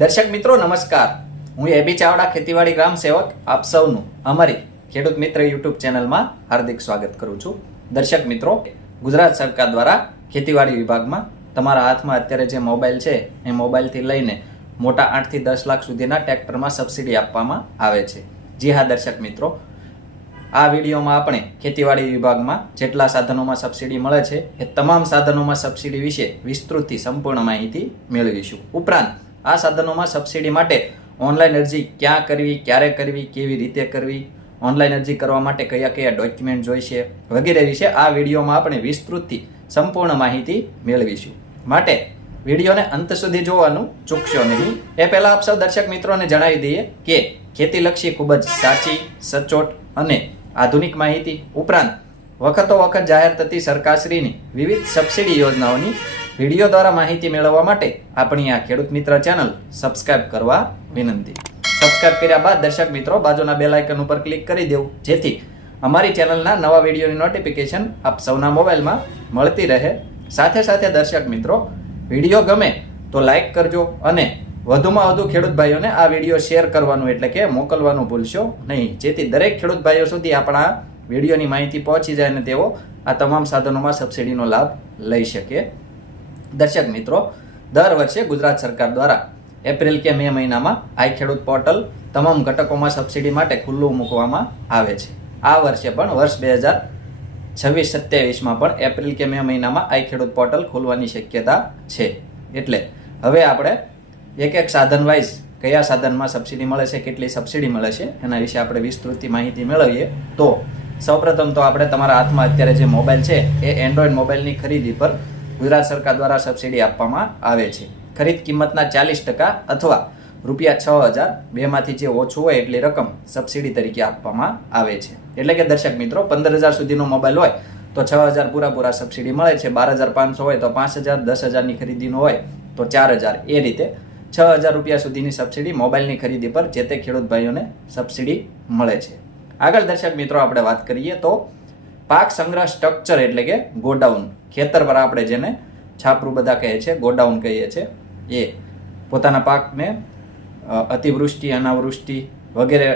દર્શક મિત્રો નમસ્કાર, હું એબી ચાવડા ખેતીવાડી ગ્રામ સેવક આપ સૌનું અમારી ખેડૂત મિત્ર યુટ્યુબ ચેનલમાં હાર્દિક સ્વાગત કરું છું। દર્શક મિત્રો, ગુજરાત સરકાર દ્વારા ખેતીવાડી વિભાગમાં તમારા હાથમાં અત્યારે જે મોબાઈલ છે એ મોબાઈલથી લઈને મોટા 8 થી 10 લાખ સુધીના ટ્રેક્ટરમાં સબસિડી આપવામાં આવે છે। જી હા દર્શક મિત્રો, આ વિડીયોમાં આપણે ખેતીવાડી વિભાગમાં જેટલા સાધનોમાં સબસિડી મળે છે એ તમામ સાધનોમાં સબસિડી વિશે વિસ્તૃતથી સંપૂર્ણ માહિતી મેળવીશું। ઉપરાંત આ સાધનોમાં સબસિડી માટે ઓનલાઈન અરજી ક્યાં કરવી, ક્યારે કરવી, કેવી રીતે કરવી, ઓનલાઈન અરજી કરવા માટે કયા કયા ડોક્યુમેન્ટ જોઈશે વગેરે વિશે આ વિડીયોમાં આપણે વિસ્તૃતથી સંપૂર્ણ માહિતી મેળવીશું। માટે વિડીયોને અંત સુધી જોવાનું ચૂકશો નહીં। એ પહેલાં આપ સૌ દર્શક મિત્રોને જણાવી દઈએ કે ખેતીલક્ષી ખૂબ જ સાચી, સચોટ અને આધુનિક માહિતી ઉપરાંત વખતો વખત જાહેર થતી સરકારશ્રીની વિવિધ સબસિડી યોજનાઓની વિડીયો દ્વારા માહિતી મેળવવા માટે આપણી આ ખેડૂત મિત્ર ચેનલ સબસ્ક્રાઇબ કરવા વિનંતી। સબસ્ક્રાઇબ કર્યા બાદ દર્શક મિત્રો બાજુના બેલ આઇકન ઉપર ક્લિક કરી દેવું, જેથી અમારી ચેનલના નવા વિડીયોની નોટિફિકેશન આપ સૌના મોબાઈલમાં મળતી રહે। સાથે સાથે દર્શક મિત્રો, વિડીયો ગમે તો લાઈક કરજો અને વધુમાં વધુ ખેડૂત ભાઈઓને આ વિડીયો શેર કરવાનું એટલે કે મોકલવાનું ભૂલશો નહીં, જેથી દરેક ખેડૂત ભાઈઓ સુધી આપણા વિડીયોની માહિતી પહોંચી જાય અને તેઓ આ તમામ સાધનોમાં સબસિડીનો લાભ લઈ શકે। દર્શક મિત્રો, દર વર્ષે ગુજરાત સરકાર દ્વારા એપ્રિલ કે મે મહિનામાં આઈ ખેડૂત પોર્ટલ તમામ ઘટકોમાં સબસિડી માટે ખુલ્લું મૂકવામાં આવે છે। આ વર્ષે પણ વર્ષ 2026-27માં પણ એપ્રિલ કે મે મહિનામાં આઈ ખેડૂત પોર્ટલ ખોલવાની શક્યતા છે। એટલે હવે આપણે એક એક સાધન વાઇઝ કયા સાધનમાં સબસિડી મળે છે, કેટલી સબસિડી મળે છે એના વિશે આપણે વિસ્તૃત માહિતી મેળવીએ। તો સૌપ્રથમ તો આપણે તમારા હાથમાં અત્યારે જે મોબાઈલ છે એ એન્ડ્રોઈડ મોબાઈલની ખરીદી પર ગુજરાત સરકાર દ્વારા સબસિડી આપવામાં આવે છે। ખરીદ કિંમતના 40% અથવા ₹6,000 બેમાંથી જે ઓછું હોય એટલી રકમ સબસિડી તરીકે આપવામાં આવે છે। એટલે કે દર્શક મિત્રો, 15,000 સુધીનો મોબાઈલ હોય તો 6,000 પૂરા સબસિડી મળે છે, 12,500 હોય તો 5,000, 10,000ની ખરીદીનો હોય તો 4,000, એ રીતે ₹6,000 સુધીની સબસિડી મોબાઈલની ખરીદી પર જે તે ખેડૂત ભાઈઓને સબસિડી મળે છે। આગળ દર્શક મિત્રો આપણે વાત કરીએ તો પાક સંગ્રહ સ્ટ્રક્ચર એટલે કે ગોડાઉન, ખેતર પર આપણે જેને છાપરું બધા કહે છે, ગોડાઉન કહીએ છીએ, એ પોતાના પાકને અતિવૃષ્ટિ, અનાવૃષ્ટિ વગેરે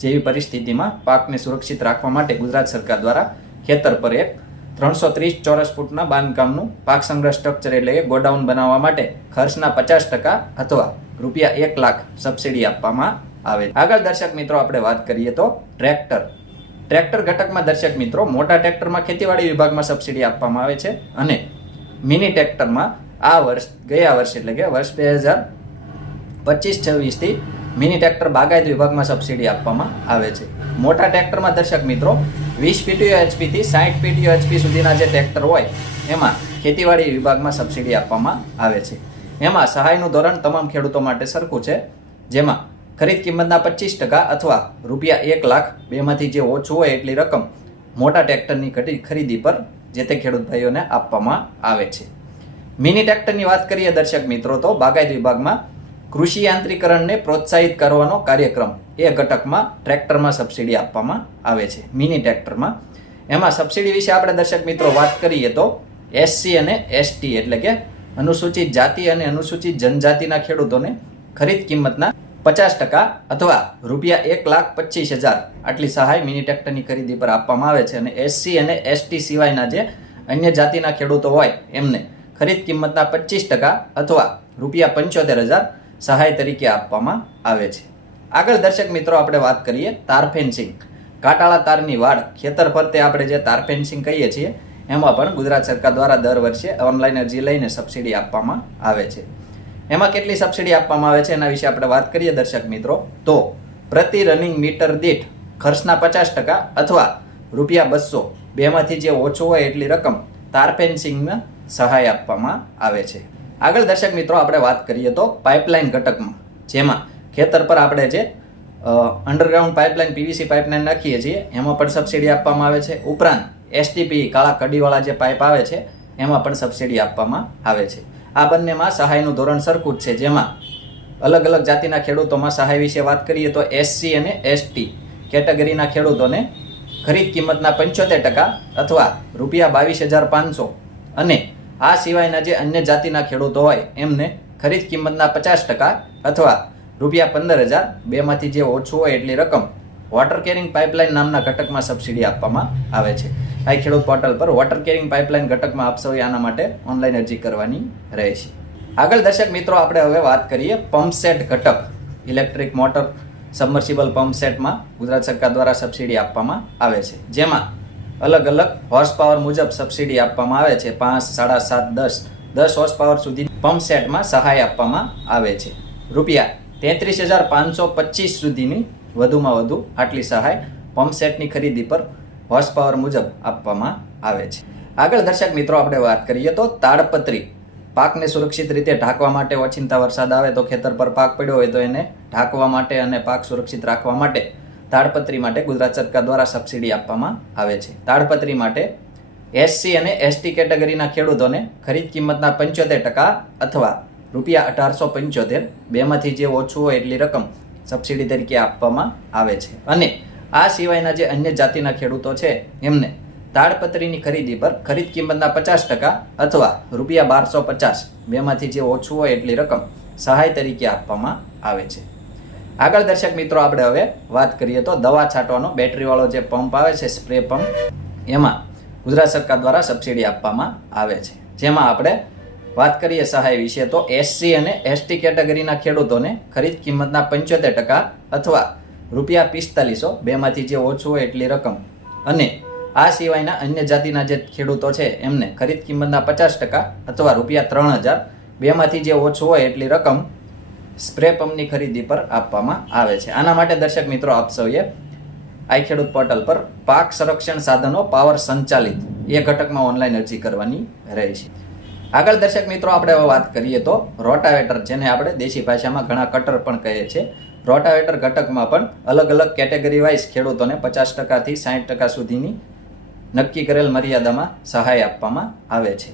જેવી પરિસ્થિતિમાં પાકને સુરક્ષિત રાખવા માટે ગુજરાત સરકાર દ્વારા ખેતર પર એક 330 ચોરસ ફૂટના બાંધકામનું પાક સંગ્રહ સ્ટ્રક્ચર એટલે કે ગોડાઉન બનાવવા માટે ખર્ચના 50% અથવા ₹1 લાખ સબસિડી આપવામાં આવે છે। આગળ દર્શક મિત્રો આપણે વાત કરીએ તો ટ્રેક્ટર ઘટકમાં દર્શક મિત્રો મોટા ટ્રેક્ટરમાં ખેતીવાડી વિભાગમાં સબસિડી આપવામાં આવે છે અને મિની ટ્રેક્ટરમાં ગયા વર્ષ એટલે કે વર્ષ 2025-26થી મિની ટ્રેક્ટર બાગાયત વિભાગમાં સબસિડી આપવામાં આવે છે। મોટા ટ્રેક્ટરમાં દર્શક મિત્રો 20 PTO-HP થી 60 PTO-HP સુધીના જે ટ્રેક્ટર હોય એમાં ખેતીવાડી વિભાગમાં સબસિડી આપવામાં આવે છે। એમાં સહાયનું ધોરણ તમામ ખેડૂતો માટે સરખું છે, જેમાં ખરીદ કિંમતના 25% અથવા ₹1 લાખ બેમાંથી જે ઓછું હોય એટલી રકમ મોટા ટ્રેક્ટરની ખરીદી પર જે તે ખેડૂત ભાઈઓને આપવામાં આવે છે। મિની ટ્રેક્ટરની વાત કરીએ દર્શક મિત્રો તો બાગાયત વિભાગમાં કૃષિ યાંત્રીકરણને પ્રોત્સાહિત કરવાનો કાર્યક્રમ એ ઘટકમાં ટ્રેક્ટરમાં સબસિડી આપવામાં આવે છે, મિની ટ્રેક્ટરમાં। એમાં સબસિડી વિશે આપણે દર્શક મિત્રો વાત કરીએ તો SC અને ST એટલે કે અનુસૂચિત જાતિ અને અનુસૂચિત જનજાતિના ખેડૂતોને ખરીદ કિંમતના 50% અથવા ₹1,25,000 આટલી સહાય મિની ટ્રેક્ટરની ખરીદી પર આપવામાં આવે છે અને SC અને ST સિવાયના જે અન્ય જાતિના ખેડૂતો હોય એમને ખરીદ કિંમતના 25% અથવા ₹75,000 સહાય તરીકે આપવામાં આવે છે। આગળ દર્શક મિત્રો આપણે વાત કરીએ તાર ફેન્સિંગ, કાટાળા તારની વાડ, ખેતર ફરતે આપણે જે તાર ફેન્સિંગ કહીએ છીએ એમાં પણ ગુજરાત સરકાર દ્વારા દર વર્ષે ઓનલાઈન અરજી લઈને સબસિડી આપવામાં આવે છે। એમાં કેટલી સબસિડી આપવામાં આવે છે એના વિશે આપણે વાત કરીએ દર્શક મિત્રો તો પ્રતિ રનિંગ મીટર દીઠ ખર્ચના 50% અથવા ₹200 બેમાંથી જે ઓછું હોય એટલી રકમ તાર ફેન્સિંગમાં સહાય આપવામાં આવે છે। આગળ દર્શક મિત્રો આપણે વાત કરીએ તો પાઇપલાઇન ઘટકમાં, જેમાં ખેતર પર આપણે જે અંડરગ્રાઉન્ડ પાઇપલાઇન PVC પાઇપલાઇન નાખીએ છીએ એમાં પણ સબસિડી આપવામાં આવે છે। ઉપરાંત STP કાળા કડીવાળા જે પાઇપ આવે છે એમાં પણ સબસિડી આપવામાં આવે છે। આ બંનેમાં સહાયનું ધોરણ સરખું જ છે, જેમાં અલગ અલગ જાતિના ખેડૂતોમાં સહાય વિશે વાત કરીએ તો SC અને ST કેટેગરીના ખેડૂતોને ખરીદ કિંમતના 75% અથવા ₹22,500 અને આ સિવાયના જે અન્ય જાતિના ખેડૂતો હોય એમને ખરીદ કિંમતના 50% અથવા ₹15,000 બેમાંથી જે ઓછું હોય એટલી રકમ વોટર કેરિંગ પાઇપલાઇન નામના ઘટકમાં સબસિડી આપવામાં આવે છે. આ ખેડૂત પોર્ટલ પર વોટર કેરિંગ પાઇપલાઇન ઘટકમાં આપ સૌએ આના માટે ઓનલાઈન અરજી કરવાની રહેશે. આગળ દર્શક મિત્રો આપણે હવે વાત કરીએ પંપ સેટ ઘટક. ઇલેક્ટ્રિક મોટર સબમર્સિબલ પંપ સેટમાં ગુજરાત સરકાર દ્વારા સબસિડી આપવામાં આવે છે, જેમાં અલગ અલગ હોર્સ પાવર મુજબ સબસિડી આપવામાં આવે છે. 5, 7.5, 10 હોર્સ પાવર સુધી પંપ સેટમાં સહાય આપવામાં આવે છે. ₹33,525 સુધીની વધુમાં વધુ આટલી સહાય પંપ સેટની ખરીદી પર હોર્સ પાવર મુજબ આપવામાં આવે છે. આગળ દર્શક મિત્રો આપણે વાત કરીએ તો તાડપત્રી. પાકને સુરક્ષિત રીતે ઢાંકવા માટે ઓચિંતા વરસાદ આવે તો ખેતર પર પાક પડ્યો હોય તો એને ઢાંકવા માટે અને પાક સુરક્ષિત રાખવા માટે તાડપત્રી માટે ગુજરાત સરકાર દ્વારા સબસિડી આપવામાં આવે છે. તાડપત્રી માટે SC અને ST કેટેગરીના ખેડૂતોને ખરીદ કિંમતના 75% અથવા ₹1,875 બેમાંથી જે ઓછું હોય એટલી રકમ સબસિડી તરીકે આપવામાં આવે છે. અને આ સિવાયના જે અન્ય જાતિના ખેડૂતો છે એમને તાડપત્રીની ખરીદી પર ખરીદ કિંમતના 50% અથવા ₹1,250 બેમાંથી જે ઓછું હોય એટલી રકમ સહાય તરીકે આપવામાં આવે છે. આગળ દર્શક મિત્રો આપણે હવે વાત કરીએ તો દવા છાંટવાનો બેટરીવાળો જે પંપ આવે છે, સ્પ્રે પંપ, એમાં ગુજરાત સરકાર દ્વારા સબસિડી આપવામાં આવે છે. જેમાં આપણે વાત કરીએ સહાય વિશે તો SC અને ST કેટેગરીના ખેડૂતોને ખરીદ કિંમતના 75% અથવા ₹4,500 બેમાંથી જે ઓછું હોય એટલી રકમ અને આ સિવાયના અન્ય જાતિના જે ખેડૂતો છે એમને ખરીદ કિંમતના 50% અથવા ₹3,000 બેમાંથી જે ઓછું હોય એટલી રકમ સ્પ્રે પંપની ખરીદી પર આપવામાં આવે છે. આના માટે દર્શક મિત્રો આપ સૌએ આઈ ખેડૂત પોર્ટલ પર પાક સંરક્ષણ સાધનો પાવર સંચાલિત એ ઘટકમાં ઓનલાઈન અરજી કરવાની રહેશે. આગળ દર્શક મિત્રો આપણે હવે વાત કરીએ તો રોટાવેટર, જેને આપણે દેશી ભાષામાં ઘણા કટર પણ કહીએ છીએ. રોટાવેટર ઘટકમાં પણ અલગ અલગ કેટેગરી વાઇઝ ખેડૂતોને 50% થી 60% સુધીની નક્કી કરેલ મર્યાદામાં સહાય આપવામાં આવે છે.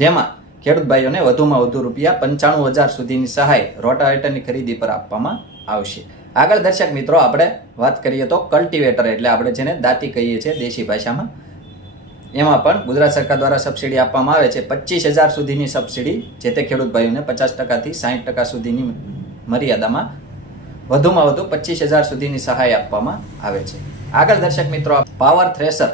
જેમાં ખેડૂત ભાઈઓને વધુમાં વધુ ₹95,000 સુધીની સહાય રોટાવેટરની ખરીદી પર આપવામાં આવશે. આગળ દર્શક મિત્રો આપણે વાત કરીએ તો કલ્ટિવેટર, એટલે આપણે જેને દાંતી કહીએ છીએ દેશી ભાષામાં, એમાં પણ ગુજરાત સરકાર દ્વારા સબસિડી આપવામાં આવે છે. 25,000 સુધીની સબસિડી જે તે ખેડૂત ભાઈઓને 50% થી 60% સુધીની મર્યાદામાં વધુમાં વધુ 25,000 સુધીની સહાય આપવામાં આવે છે. આગળ દર્શક મિત્રો પાવર થ્રેશર,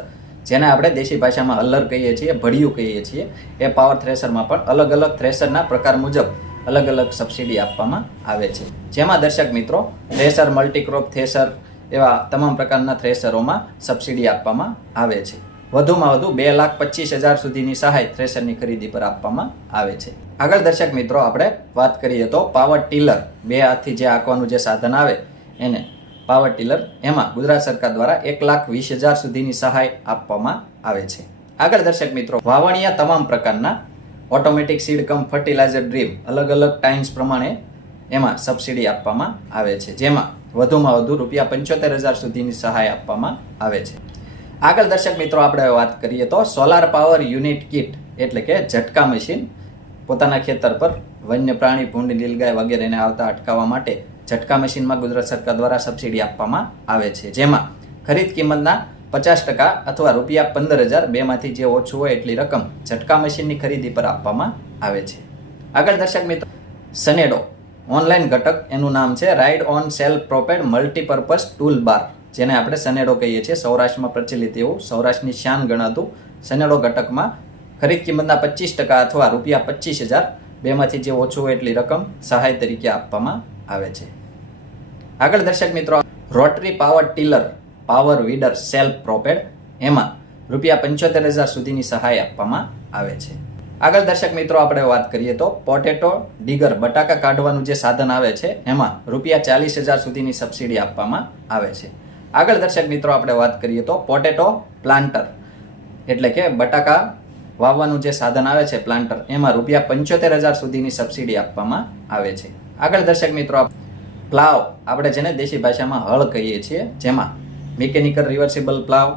જેને આપણે દેશી ભાષામાં હલ્લર કહીએ છીએ, ભડિયું કહીએ છીએ, એ પાવર થ્રેશરમાં પણ અલગ અલગ થ્રેશરના પ્રકાર મુજબ અલગ અલગ સબસિડી આપવામાં આવે છે. જેમાં દર્શક મિત્રો થ્રેશર, મલ્ટીક્રોપ થ્રેશર એવા તમામ પ્રકારના થ્રેશરોમાં સબસિડી આપવામાં આવે છે. વધુમાં વધુ 2,25,000 સુધીની સહાય થ્રેશરની ખરીદી પર આપવામાં આવે છે. આગળ દર્શક મિત્રો આપણે વાત કરીએ તો પાવર ટીલર, 2 હાથથી જે આંકવાનું જે સાધન આવે એને પાવર ટીલર, એમાં ગુજરાત સરકાર દ્વારા 1,20,000 સુધીની સહાય આપવામાં આવે છે. આગળ દર્શક મિત્રો વાવણીયા તમામ પ્રકારના ઓટોમેટિક સીડ કમ ફર્ટિલાઇઝર ડ્રીમ અલગ અલગ ટાઈમ્સ પ્રમાણે એમાં સબસિડી આપવામાં આવે છે. જેમાં વધુમાં વધુ ₹75,000 સુધીની સહાય આપવામાં આવે છે. આગળ દર્શક મિત્રો આપણે વાત કરીએ તો સોલાર પાવર યુનિટ કિટ, એટલે કે ઝટકા મશીન. પોતાના ખેતર પર વન્ય પ્રાણી, ભૂંડ, નીલગાય વગેરેને આવતા અટકાવવા માટે ઝટકા મશીનમાં ગુજરાત સરકાર દ્વારા સબસિડી આપવામાં આવે છે. જેમાં ખરીદ કિંમતના 50% અથવા ₹15,000 બેમાંથી જે ઓછું હોય એટલી રકમ ઝટકા મશીનની ખરીદી પર આપવામાં આવે છે. આગળ દર્શક મિત્રો સનેડો ઓનલાઈન ઘટક, એનું નામ છે ride own self propelled multipurpose tool bar, જેને આપણે સનેડો કહીએ છીએ. સૌરાષ્ટ્રમાં પ્રચલિત એવું સૌરાષ્ટ્રની શાન ગણાતું સનેડો ઘટકમાં ખરીદ કિંમતના 25% અથવા ₹25,000 બેમાંથી જે ઓછું હોય એટલી રકમ સહાય તરીકે આપવામાં આવે છે. આગળ દર્શક મિત્રો rotary power tiller, power weeder self propelled, એમાં ₹75,000 સુધીની સહાય આપવામાં આવે છે. આગળ દર્શક મિત્રો આપણે વાત કરીએ તો પોટેટો ડીગર, બટાકા કાઢવાનું જે સાધન આવે છે, એમાં ₹40,000 સુધીની સબસિડી આપવામાં આવે છે. આગળ દર્શક મિત્રો આપણે વાત કરીએ તો પોટેટો પ્લાન્ટર, એટલે કે બટાકા વાવવાનું જે સાધન આવે છે પ્લાન્ટર, એમાં ₹75,000 સુધીની સબસિડી આપવામાં આવે છે. આગળ દર્શક મિત્રો પ્લાવ, આપણે જેને દેશી ભાષામાં હળ કહીએ છીએ, જેમાં mechanical reversible plough,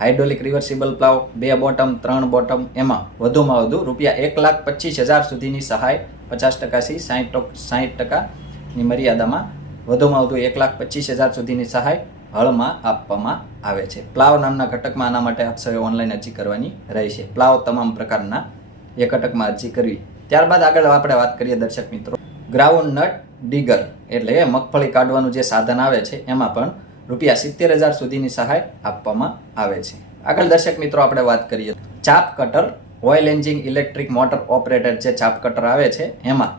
hydraulic reversible plough, 2 bottom 3 bottom, એમાં વધુમાં વધુ ₹1,25,000 સુધીની સહાય 50% થી 60%ની મર્યાદામાં વધુમાં વધુ 1,25,000 સુધીની સહાય હળમાં આપવામાં આવે છે. પ્લાવ નામના ઘટકમાં આના માટે આપ સૌએ ઓનલાઈન અરજી કરવાની રહેશે. પ્લાવ તમામ પ્રકારના એ ઘટકમાં અરજી કરવી ત્યારબાદ આગળ આપણે વાત કરીએ દર્શક મિત્રો, ગ્રાઉન્ડ નટ ડીગર એટલે કે મગફળી કાઢવાનું જે સાધન આવે છે એમાં પણ ₹70,000 સુધીની સહાય આપવામાં આવે છે. આગળ દર્શક મિત્રો આપણે વાત કરીએ ચાપ cutter oil engine electric motor operated જે ચાપ કટર આવે છે એમાં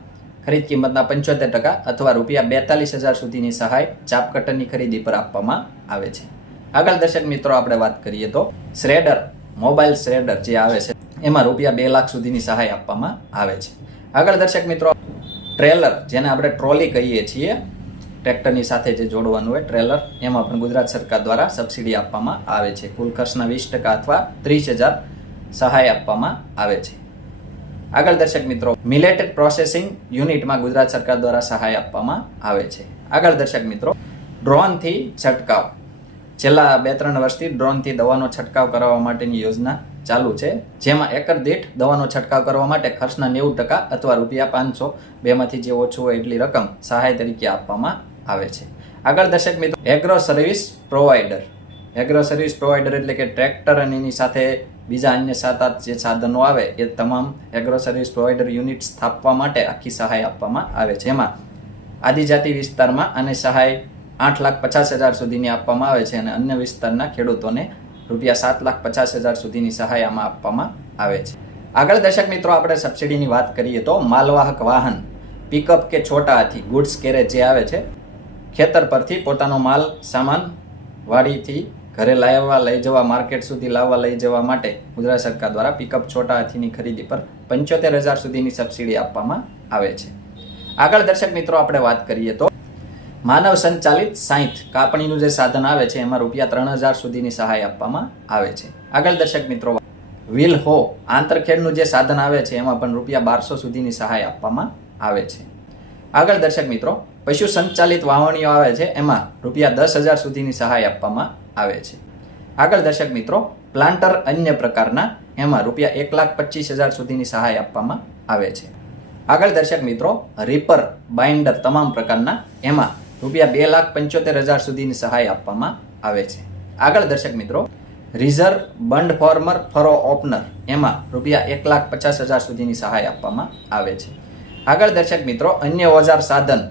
ખરીદ કિંમતના 75% અથવા ₹42,000 સુધીની સહાય ચાપ કટરની ખરીદી પર આપવામાં આવે છે. આગળ દર્શક મિત્રો આપણે વાત કરીએ તો શ્રેડર મોબાઈલ શ્રેડર જે આવે છે એમાં ₹2 લાખ સુધીની સહાય આપવામાં આવે છે. આગળ દર્શક મિત્રો ટ્રેલર જેને આપણે ટ્રોલી કહીએ છીએ, ટ્રેક્ટરની સાથે જે જોડવાનું હોય ટ્રેલર, એમાં પણ ગુજરાત સરકાર દ્વારા સબસિડી આપવામાં આવે છે. કુલ ખર્ચના 20% અથવા 30,000 સહાય આપવામાં આવે છે. આગળ દર્શક મિત્રો મિલેટ પ્રોસેસિંગ યુનિટમાં ગુજરાત સરકાર દ્વારા સહાય આપવામાં આવે છે. આગળ દર્શક મિત્રો ડ્રોનથી છંટકાવ, છેલ્લા 2-3 વર્ષથી ડ્રોનથી દવાનો છંટકાવ કરાવવા માટેની યોજના ચાલુ છે, જેમાં એકર દીઠ દવાનો છંટકાવ કરવા માટે ખર્ચના 90% અથવા ₹500 બેમાંથી જે ઓછું હોય એટલી રકમ સહાય તરીકે આપવામાં આવે છે. આગળ દર્શક મિત્રો agro service provider, agro service provider એટલે કે ટ્રેક્ટર અને એની સાથે બીજા અન્ય 7-8 જે સાધનો આવે એ તમામ એગ્રો સર્વિસ પ્રોવાઈડર યુનિટ સ્થાપવા માટે આખી સહાય આપવામાં આવે છે. એમાં આદિજાતિ વિસ્તારમાં આને સહાય 8,50,000 સુધીની આપવામાં આવે છે અને અન્ય વિસ્તારના ખેડૂતોને ₹7,50,000 સુધીની સહાય આમાં આપવામાં આવે છે. આગળ દર્શક મિત્રો આપણે સબસિડીની વાત કરીએ તો માલવાહક વાહન પિકઅપ કે છોટા હાથી ગુડ્સ કેરેજ જે આવે છે, ખેતર પરથી પોતાનો માલ સામાન વાડીથી ઘરે લઈ જવા માર્કેટ સુધી લાવવા લઈ જવા માટે ગુજરાત સરકાર દ્વારા પિકઅપ છોટા હાથીની ખરીદી પર 75,000 સુધીની સબસિડી આપવામાં આવે છે. આગળ દર્શક મિત્રો આપણે વાત કરીએ તો માનવ સંચાલિત સાંઈથ કાપણીનું જે સાધન આવે છે એમાં ₹3,000 સુધીની સહાય આપવામાં આવે છે. આગળ દર્શક મિત્રો વ્હીલ હો આંતરખેડનું જે સાધન આવે છે એમાં પણ ₹1,200 સુધીની સહાય આપવામાં આવે છે. આગળ દર્શક મિત્રો પશુ સંચાલિત વાવણીઓ આવે છે એમાં ₹10,000 સુધીની સહાય આપવામાં આવે છે. આગળ દર્શક મિત્રો પ્લાન્ટર અન્ય પ્રકારના એમાં ₹1,25,000 સુધીની સહાય આપવામાં આવે છે. આગળ દર્શક મિત્રો રીપર બાઇન્ડર તમામ પ્રકારના એમાં ₹2,75,000 સુધીની સહાય આપવામાં આવે છે. આગળ દર્શક મિત્રો રિઝર્વ બંડ ફોર્મર ફરો ઓપનર એમાં ₹1,50,000 સુધીની સહાય આપવામાં આવે છે. આગળ દર્શક મિત્રો અન્ય ઓજાર સાધન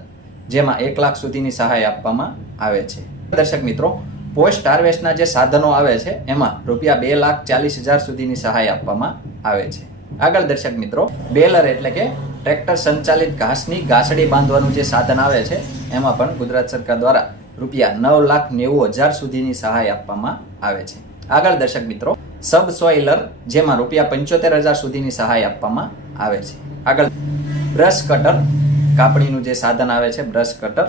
જેમાં 1 લાખ સુધીની સહાય આપવામાં આવે છે. દર્શક મિત્રો પોસ્ટ હાર્વેસ્ટના જે સાધનો આવે છે એમાં ₹2,40,000 સુધીની સહાય આપવામાં આવે છે. આગળ દર્શક મિત્રો બેલર એટલે કે ટ્રેક્ટર સંચાલિત ઘાસની ગાસડી બાંધવાનું જે સાધન આવે છે એમાં પણ ગુજરાત સરકાર દ્વારા ₹9,90,000 સુધીની સહાય આપવામાં આવે છે. આગળ દર્શક મિત્રો સબ સોઇલર જેમાં ₹75,000 સુધીની સહાય આપવામાં આવે છે. આગળ બ્રશ કટર કાપણીનું જે સાધન આવે છે બ્રશ કટર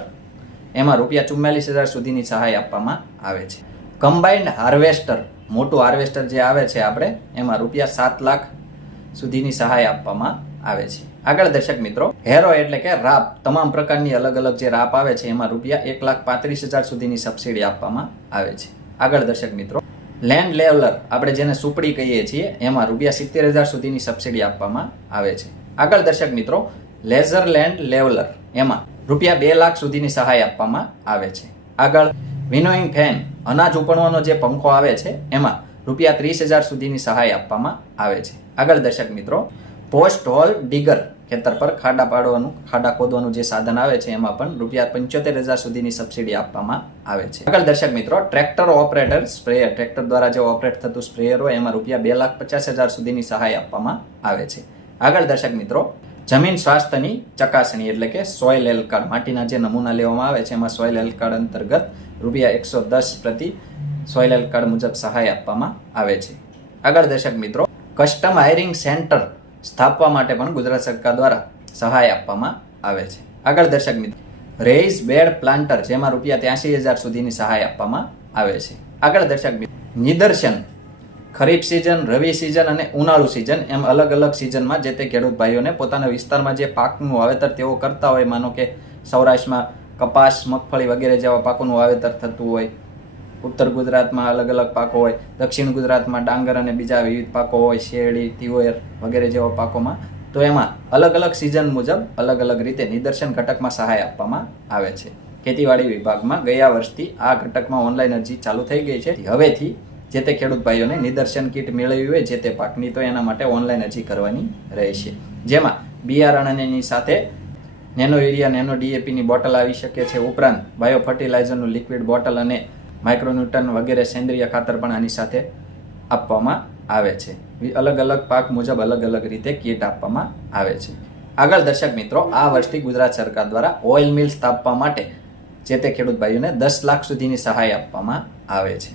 એમાં ₹44,000 સુધીની સહાય આપવામાં આવે છે. કમ્બાઇન્ડ હાર્વેસ્ટર મોટું હાર્વેસ્ટર જે આવે છે આપણે એમાં ₹7 લાખ સુધીની સહાય આપવામાં આવે છે. આગળ દર્શક મિત્રો હેરો એટલે કે રાપ તમામ પ્રકારની અલગ અલગ જે રાપ આવે છે એમાં ₹1,35,000 સુધીની સબસિડી આપવામાં આવે છે. આગળ દર્શક મિત્રો લેન્ડ લેવલર આપણે જેને સુપડી કહીએ છીએ એમાં ₹70,000 સુધીની સબસિડી આપવામાં આવે છે. આગળ દર્શક મિત્રો લેઝર લેન્ડ લેવલર એમાં ₹2 લાખ સુધીની સહાય આપવામાં આવે છે. આગળ વિનોઈંગ ફેન અનાજ ઉપણવાનો જે પંખો આવે છે એમાં ₹30,000 સુધીની સહાય આપવામાં આવે છે. આગળ દર્શક મિત્રો પોસ્ટ હોલ ડીગર ખેતર પર ખાડા ખોદવાનું જે સાધન આવે છે એમાં પણ ₹75,000 સુધીની સબસિડી આપવામાં આવે છે. આગળ દર્શક મિત્રો ટ્રેક્ટર ઓપરેટર સ્પ્રેયર ટ્રેક્ટર દ્વારા જે ઓપરેટ થતું સ્પ્રેયર હોય એમાં ₹2,50,000 સુધીની સહાય આપવામાં આવે છે. આગળ દર્શક મિત્રો જમીન સ્વાસ્થ્યની ચકાસણી એટલે કે સોઇલ હેલ્થ કાર્ડ માટીના જે નમૂના લેવામાં આવે છે એમાં સોઇલ હેલ્થ કાર્ડ અંતર્ગત ₹110 પ્રતિ સોઇલ હેલ્થ કાર્ડ મુજબ સહાય આપવામાં આવે છે. આગળ દર્શક મિત્રો કસ્ટમ હાયરિંગ સેન્ટર સ્થાપવા માટે પણ ગુજરાત સરકાર દ્વારા સહાય આપવામાં આવે છે. આગળ દર્શક મિત્રો રેઇઝ બેડ પ્લાન્ટર જેમાં ₹83,000 સુધીની સહાય આપવામાં આવે છે. આગળ દર્શક મિત્રો નિદર્શન ખરીફ સિઝન, રવિ સિઝન અને ઉનાળુ સિઝન એમ અલગ અલગ સિઝનમાં જે તે ખેડૂત ભાઈઓને પોતાના વિસ્તારમાં જે પાકનું વાવેતર તેઓ કરતા હોય, માનો કે સૌરાષ્ટ્રમાં કપાસ, મગફળી વગેરે જેવા પાકોનું વાવેતર થતું હોય, ઉત્તર ગુજરાતમાં અલગ અલગ પાકો હોય, દક્ષિણ ગુજરાતમાં ડાંગર અને બીજા વિવિધ પાકો હોય, શેરડી, તિવેર વગેરે જેવા પાકોમાં, તો એમાં અલગ અલગ સિઝન મુજબ અલગ અલગ રીતે નિદર્શન ઘટકમાં સહાય આપવામાં આવે છે. ખેતીવાડી વિભાગમાં ગયા વર્ષથી આ ઘટકમાં ઓનલાઈન અરજી ચાલુ થઈ ગઈ છે. હવેથી જે તે ખેડૂત ભાઈઓને નિદર્શન કીટ મેળવવી હોય જે તે પાકની તો એના માટે ઓનલાઈન અરજી કરવાની રહેશે, જેમાં બિયારણ અને એની સાથે નેનો યુરિયા નેનો ડીએપીની બોટલ આવી શકે છે. ઉપરાંત બાયો ફર્ટિલાઇઝરનું લિક્વિડ બોટલ અને માઇક્રોન્યુટન વગેરે સેન્દ્રિય ખાતર પણ આની સાથે આપવામાં આવે છે. અલગ અલગ પાક મુજબ અલગ અલગ રીતે કીટ આપવામાં આવે છે. આગળ દર્શક મિત્રો, આ વર્ષથી ગુજરાત સરકાર દ્વારા ઓઇલ મિલ સ્થાપવા માટે જે તે ખેડૂત ભાઈઓને 10 લાખ સુધીની સહાય આપવામાં આવે છે.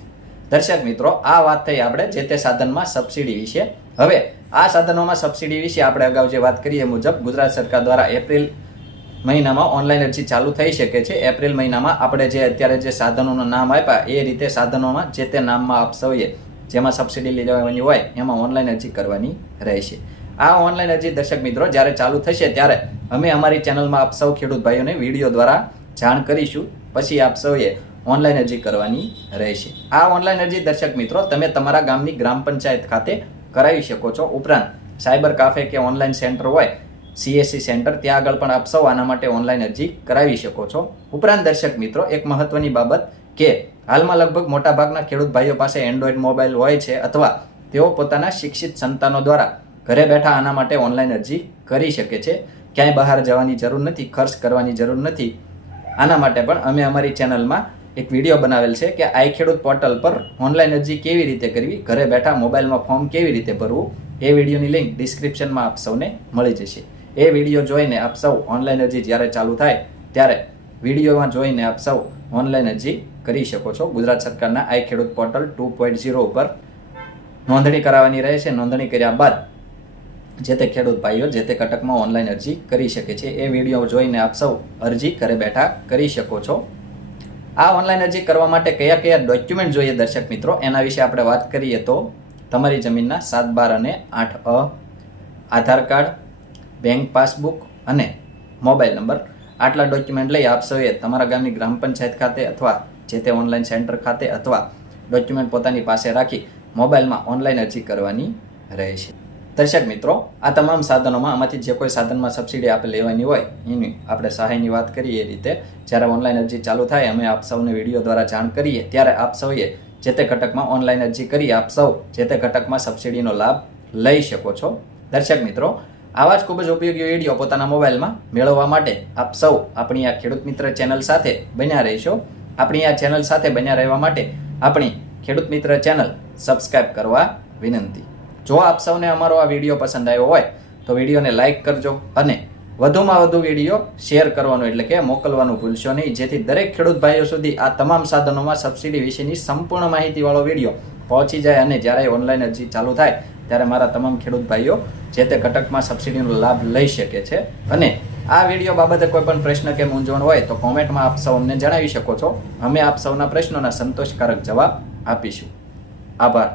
દર્શક મિત્રો, આ વાત થઈ આપણે જે તે સાધનમાં સબસિડી વિશે. હવે આ સાધનોમાં સબસિડી વિશે આપણે અગાઉ જે વાત કરી એ મુજબ ગુજરાત સરકાર દ્વારા એપ્રિલ મહિનામાં ઓનલાઈન અરજી ચાલુ થઈ શકે છે. એપ્રિલ મહિનામાં આપણે જે અત્યારે જે સાધનોના નામ આપ્યા એ રીતે સાધનોમાં જે તે નામમાં આપ સૌએ જેમાં સબસિડી લેવાની હોય એમાં ઓનલાઈન અરજી કરવાની રહેશે. આ ઓનલાઈન અરજી દર્શક મિત્રો જ્યારે ચાલુ થશે ત્યારે અમે અમારી ચેનલમાં આપ સૌ ખેડૂત ભાઈઓને વિડીયો દ્વારા જાણ કરીશું. પછી આપ સૌએ ઓનલાઈન અરજી કરવાની રહેશે. આ ઓનલાઈન અરજી દર્શક મિત્રો તમે તમારા ગામની ગ્રામ પંચાયત ખાતે કરાવી શકો છો. ઉપરાંત સાયબર કાફે કે ઓનલાઈન સેન્ટર હોય CSC સેન્ટર ત્યાં આગળ પણ આપ સૌ આના માટે ઓનલાઈન અરજી કરાવી શકો છો. ઉપરાંત દર્શક મિત્રો એક મહત્વની બાબત કે હાલમાં લગભગ મોટાભાગના ખેડૂત ભાઈઓ પાસે એન્ડ્રોઈડ મોબાઈલ હોય છે અથવા તેઓ પોતાના શિક્ષિત સંતાનો દ્વારા ઘરે બેઠા આના માટે ઓનલાઈન અરજી કરી શકે છે. ક્યાંય બહાર જવાની જરૂર નથી, ખર્ચ કરવાની જરૂર નથી. આના માટે પણ અમે અમારી ચેનલમાં એક વિડીયો બનાવેલ છે કે આઈ ખેડૂત પોર્ટલ પર ઓનલાઈન અરજી કેવી રીતે કરવી, ઘરે બેઠા મોબાઈલમાં ફોર્મ કેવી રીતે ભરવું, એ વિડીયોની લિંક ડિસ્ક્રિપ્શનમાં આપ સૌને મળી જશે. એ વિડીયો જોઈને આપ સૌ ઓનલાઈન અરજી જ્યારે ચાલુ થાય ત્યારે વિડીયોમાં જોઈને આપ સૌ ઓનલાઈન અરજી કરી શકો છો. ગુજરાત સરકારના આઈ ખેડૂત પોર્ટલ 2.0 ઉપર નોંધણી કરાવવાની રહેશે. નોંધણી કર્યા બાદ જે તે ખેડૂત ભાઈઓ જે તે કટકમાં ઓનલાઈન અરજી કરી શકે છે. એ વિડીયો જોઈને આપ સૌ અરજી ઘરે બેઠા કરી શકો છો. આ ઓનલાઈન અરજી કરવા માટે કયા કયા ડોક્યુમેન્ટ જોઈએ દર્શક મિત્રો એના વિશે આપણે વાત કરીએ તો તમારી જમીનના 7, 12 અને 8A, આધાર કાર્ડ, બેંક પાસબુક અને મોબાઈલ નંબર, આટલા ડોક્યુમેન્ટ લઈ આપ સૌએ તમારા ગામની ગ્રામ પંચાયત ખાતે અથવા જે તે ઓનલાઈન સેન્ટર ખાતે અથવા ડોક્યુમેન્ટ પોતાની પાસે રાખી મોબાઈલમાં ઓનલાઈન અરજી કરવાની રહેશે. દર્શક મિત્રો, આ તમામ સાધનોમાં આમાંથી જે કોઈ સાધનમાં સબસિડી આપણે લેવાની હોય એની આપણે સહાયની વાત કરીએ એ રીતે જ્યારે ઓનલાઈન અરજી ચાલુ થાય અમે આપ સૌને વિડીયો દ્વારા જાણ કરીએ ત્યારે આપ સૌએ જે તે ઘટકમાં ઓનલાઈન અરજી કરી આપ સૌ જે તે ઘટકમાં સબસિડીનો લાભ લઈ શકો છો. દર્શક મિત્રો, આવા જ ખૂબ જ ઉપયોગી વિડીયો પોતાના મોબાઈલમાં મેળવવા માટે આપ સૌ આપણી આ ખેડૂત મિત્ર ચેનલ સાથે બન્યા રહેશો. આપણી આ ચેનલ સાથે બન્યા રહેવા માટે આપણી ખેડૂત મિત્ર ચેનલ સબસ્ક્રાઈબ કરવા વિનંતી. જો આપ સૌને અમારો આ વિડીયો પસંદ આવ્યો હોય તો વિડીયોને લાઇક કરજો અને વધુમાં વધુ વિડીયો શેર કરવાનો એટલે કે મોકલવાનું ભૂલશો નહીં, જેથી દરેક ખેડૂત ભાઈઓ સુધી આ તમામ સાધનોમાં સબસિડી વિશેની સંપૂર્ણ માહિતીવાળો વિડીયો પહોંચી જાય અને જ્યારે ઓનલાઈન અરજી ચાલુ થાય ત્યારે મારા તમામ ખેડૂત ભાઈઓ જે તે ઘટકમાં સબસિડીનો લાભ લઈ શકે છે. અને આ વિડીયો બાબતે કોઈ પણ પ્રશ્ન કે મૂંઝવણ હોય તો કોમેન્ટમાં આપ સૌ અમને જણાવી શકો છો. અમે આપ સૌના પ્રશ્નોના સંતોષકારક જવાબ આપીશું. આભાર.